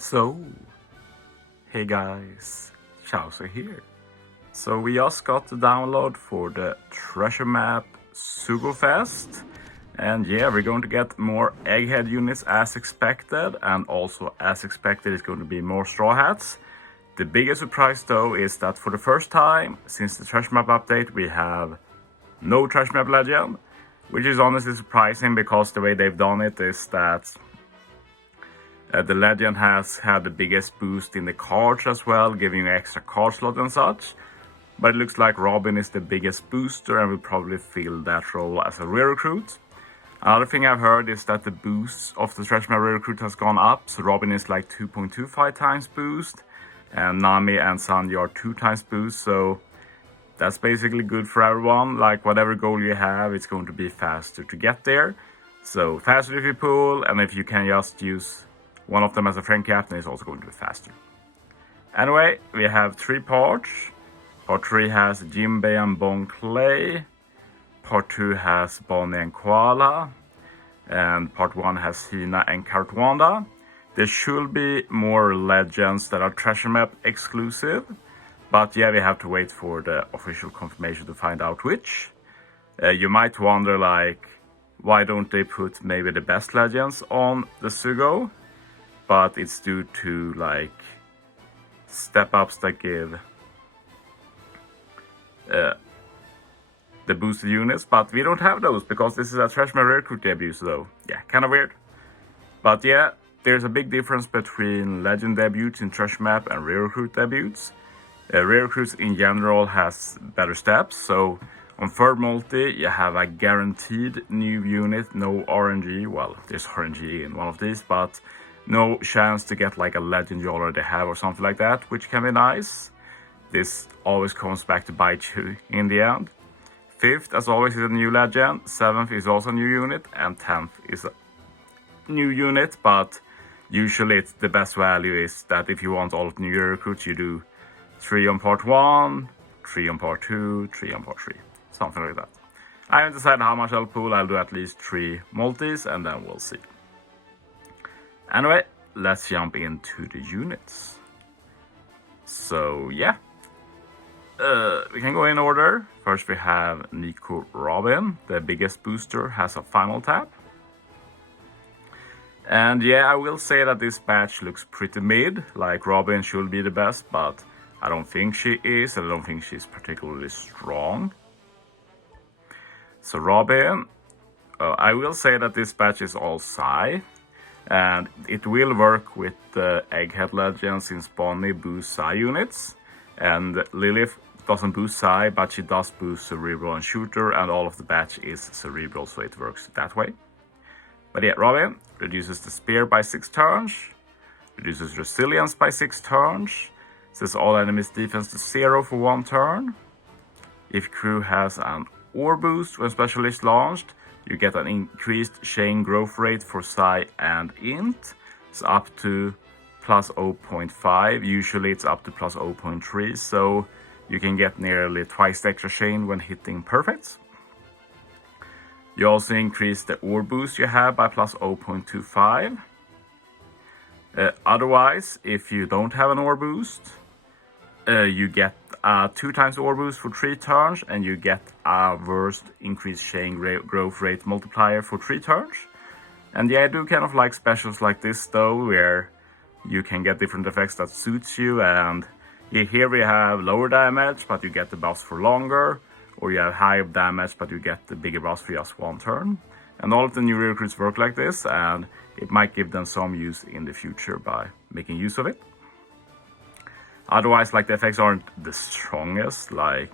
So, hey guys, Chauzu here. So we just got the download for the treasure map Fest, and yeah, we're going to get more Egghead units as expected, and also as expected it's going to be more Straw Hats. The biggest surprise though is that for the first time since the treasure map update we have no treasure map legend, which is honestly surprising because the way they've done it is that the legend has had the biggest boost in the cards as well, giving you extra card slot and such. But it looks like Robin is the biggest booster and will probably fill that role as a rare recruit. Another thing I've heard is that the boost of the treasure map rare recruit has gone up, so Robin is like 2.25 times boost, and Nami and Sanji are 2 times boost, so that's basically good for everyone. Like whatever goal you have, it's going to be faster to get there. So faster if you pull, and if you can just use one of them as a friend captain, is also going to be faster. Anyway, we have 3 parts. Part 3 has Jinbei and Bon Clay. Part 2 has Bonnie and Koala. And Part 1 has Hina and Cartwanda. There should be more legends that are treasure map exclusive. But yeah, we have to wait for the official confirmation to find out which. You might wonder, like, why don't they put maybe the best legends on the Sugo? But it's due to like step-ups that give the boosted units, but we don't have those because this is a treasure map rare recruit debut, so yeah, kind of weird. But yeah, there's a big difference between legend debuts in treasure map and rare recruit debuts. Rare recruits in general has better steps, so on third multi you have a guaranteed new unit, no RNG, well there's RNG in one of these, but no chance to get like a legend you already have or something like that, which can be nice. This always comes back to bite you in the end. 5th, as always, is a new legend. 7th is also a new unit, and 10th is a new unit, but usually it's the best value is that if you want all of the new recruits, you do 3 on part 1, 3 on part 2, 3 on part 3, something like that. I haven't decided how much I'll pull. I'll do at least 3 multis, and then we'll see. Anyway, let's jump into the units. So yeah, we can go in order. First we have Nico Robin, the biggest booster, has a final tap. And yeah, I will say that this batch looks pretty mid, like Robin should be the best, but I don't think she is, and I don't think she's particularly strong. So Robin, I will say that this batch is all Psy. And it will work with the Egghead legend since Bonnie boosts Psy units. And Lilith doesn't boost Psy, but she does boost Cerebral and Shooter, and all of the batch is Cerebral, so it works that way. But yeah, Robin reduces the spear by 6 turns, reduces resilience by 6 turns, says all enemies defense to 0 for 1 turn. If crew has an ore boost when specialist launched, you get an increased chain growth rate for Psy and Int. It's up to plus 0.5. Usually it's up to plus 0.3. So you can get nearly twice the extra chain when hitting perfects. You also increase the ore boost you have by plus 0.25. Otherwise, if you don't have an ore boost, you get 2 times ore boost for 3 turns, and you get a worst increased chain growth rate multiplier for 3 turns. And yeah, I do kind of like specials like this though, where you can get different effects that suits you. And here we have lower damage, but you get the buffs for longer, or you have higher damage, but you get the bigger buffs for just 1 turn. And all of the new recruits work like this, and it might give them some use in the future by making use of it. Otherwise, like, the effects aren't the strongest. Like,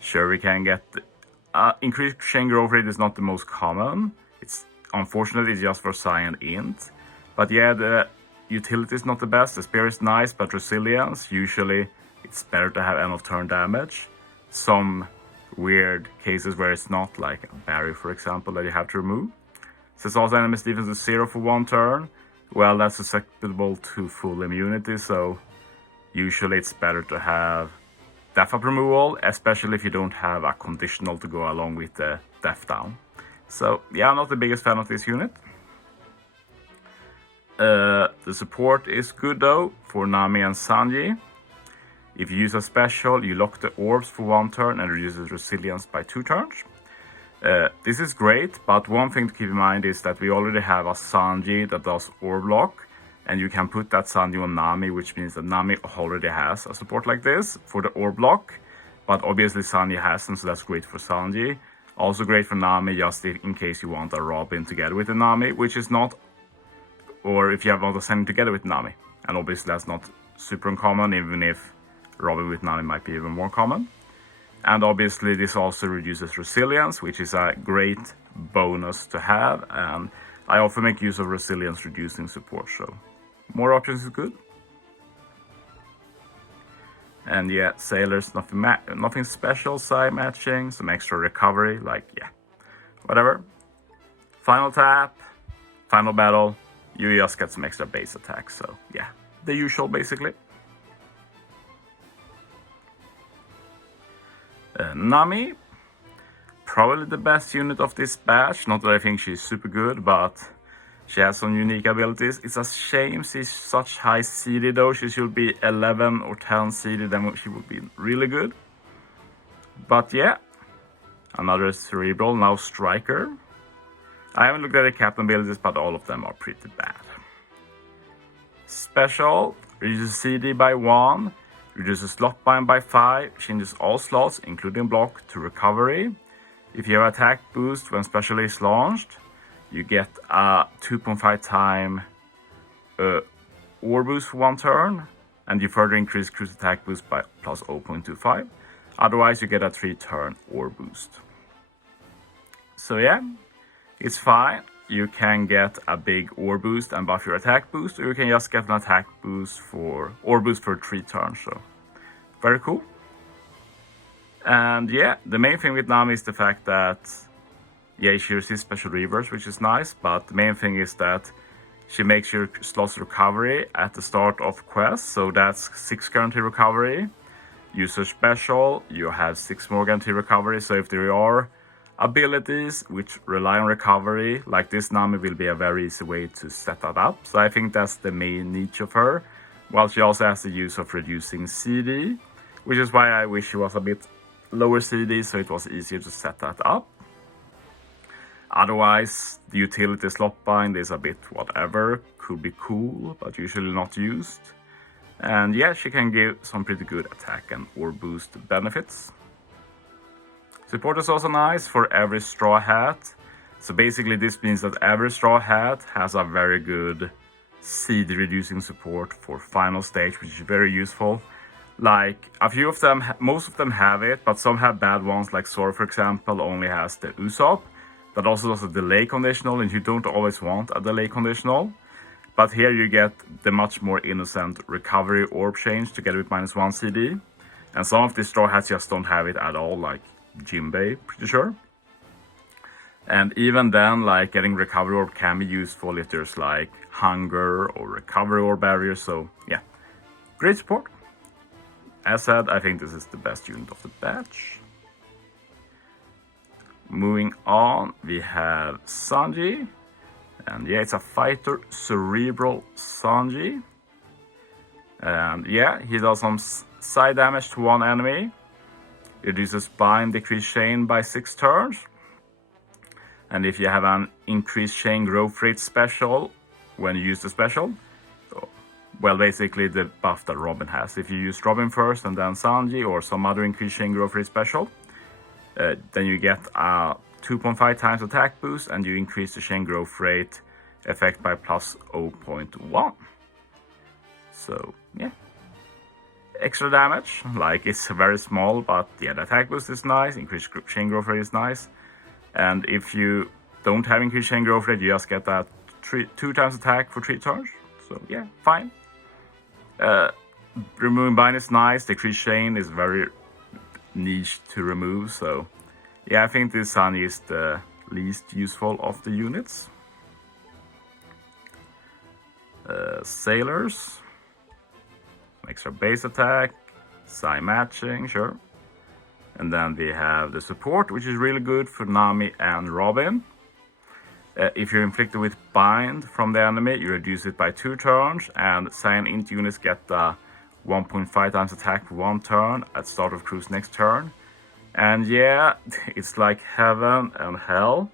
sure, we can get increased chain growth rate is not the most common. It's unfortunately it's just for Psy and Int. But yeah, the utility is not the best. The spear is nice, but resilience, usually it's better to have end of turn damage. Some weird cases where it's not, like a barrier, for example, that you have to remove. Since also enemies defense is 0 for 1 turn, well, that's susceptible to full immunity, so usually it's better to have death up removal, especially if you don't have a conditional to go along with the death down. So yeah, I'm not the biggest fan of this unit. The support is good though for Nami and Sanji. If you use a special, you lock the orbs for 1 turn and reduces resilience by 2 turns. This is great, but one thing to keep in mind is that we already have a Sanji that does orb lock, and you can put that Sanji on Nami, which means that Nami already has a support like this for the orb lock, but obviously Sanji hasn't, so that's great for Sanji. Also great for Nami, just in case you want a Robin together with the Nami, which is not, or if you have want a Sanji together with Nami, and obviously that's not super uncommon, even if Robin with Nami might be even more common. And obviously this also reduces resilience, which is a great bonus to have, and I often make use of resilience reducing support, so more options is good. And yeah, sailors, nothing special, side matching, some extra recovery, like yeah, whatever. Final tap, final battle, you just get some extra base attacks, so yeah, the usual basically. Nami, probably the best unit of this batch. Not that I think she's super good, but she has some unique abilities. It's a shame she's such high CD though. She should be 11 or 10 CD, then she would be really good. But yeah, another Cerebral, now Striker. I haven't looked at the captain abilities, but all of them are pretty bad. Special, reduces CD by 1. Reduces slot bind by 5, changes all slots, including block, to recovery. If you have attack boost when special is launched, you get a 2.5 time orb boost for 1 turn, and you further increase cruise attack boost by plus 0.25. Otherwise, you get a 3 turn orb boost. So yeah, it's fine. You can get a big orb boost and buff your attack boost, or you can just get an attack boost for orb boost for 3 turns. So very cool. And yeah, the main thing with Nami is the fact that yeah, she resists special reverse, which is nice, but the main thing is that she makes your slots recovery at the start of quest, so that's 6 guarantee recovery. Use a special, you have 6 more guarantee recovery, so if there are abilities which rely on recovery, like this Nami will be a very easy way to set that up. So I think that's the main niche of her, while she also has the use of reducing CD, which is why I wish she was a bit lower CD, so it was easier to set that up. Otherwise, the utility slot bind is a bit whatever, could be cool, but usually not used. And yeah, she can give some pretty good attack and orb boost benefits. Support is also nice for every Straw Hat. So basically this means that every Straw Hat has a very good CD reducing support for final stage, which is very useful. Like a few of them, most of them have it, but some have bad ones, like Sora for example only has the Usopp. That also does a delay conditional, and you don't always want a delay conditional. But here you get the much more innocent recovery orb change together with -1 CD. And some of these Straw Hats just don't have it at all, like Jinbei, pretty sure. And even then, like getting recovery orb can be useful if there's like hunger or recovery orb barriers. So yeah, great support. As said, I think this is the best unit of the batch. Moving on, we have Sanji. And yeah, it's a fighter Cerebral Sanji. And yeah, he does some side damage to one enemy. Reduces bind, decrease chain by 6 turns. And if you have an increased chain growth rate special when you use the special, well, basically the buff that Robin has. If you use Robin first and then Sanji or some other increased chain growth rate special, then you get a 2.5 times attack boost and you increase the chain growth rate effect by plus 0.1. So yeah, extra damage, like it's very small, but yeah, the attack boost is nice, increased chain growth rate is nice. And if you don't have increased chain growth rate, you just get that 2 times attack for 3 turns. So yeah, fine. Removing bind is nice, decreased chain is very niche to remove, so yeah, I think this Sanji is the least useful of the units. Sailors, extra base attack, side matching, sure. And then we have the support, which is really good for Nami and Robin. If you're inflicted with bind from the enemy, you reduce it by 2 turns, and Cyan Int units get 1.5 times attack for 1 turn at start of crew's next turn. And yeah, it's like heaven and hell.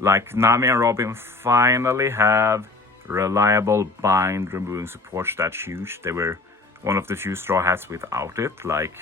Like, Nami and Robin finally have reliable bind removing support. That's huge. They were one of the few Straw Hats without it. Like,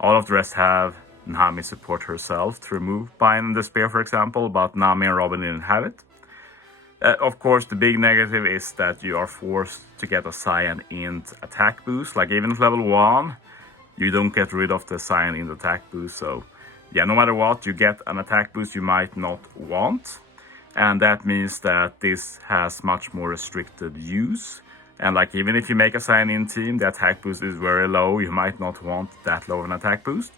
all of the rest have Nami support herself to remove bind and despair, for example, but Nami and Robin didn't have it. Of course, the big negative is that you are forced to get a Cyan Int attack boost. Like, even at level 1, you don't get rid of the Cyan Int attack boost. So yeah, no matter what, you get an attack boost you might not want. And that means that this has much more restricted use. And like, even if you make a Cyan Int team, the attack boost is very low. You might not want that low of an attack boost.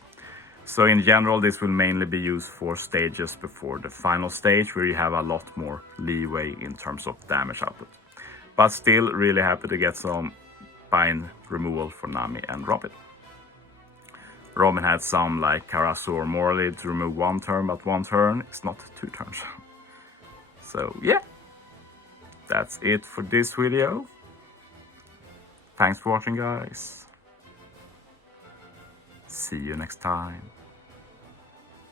So in general, this will mainly be used for stages before the final stage, where you have a lot more leeway in terms of damage output. But still really happy to get some bind removal for Nami and Robin. Robin had some like Karasu or Morley to remove 1 turn, but 1 turn is not 2 turns. So yeah, that's it for this video. Thanks for watching, guys. See you next time.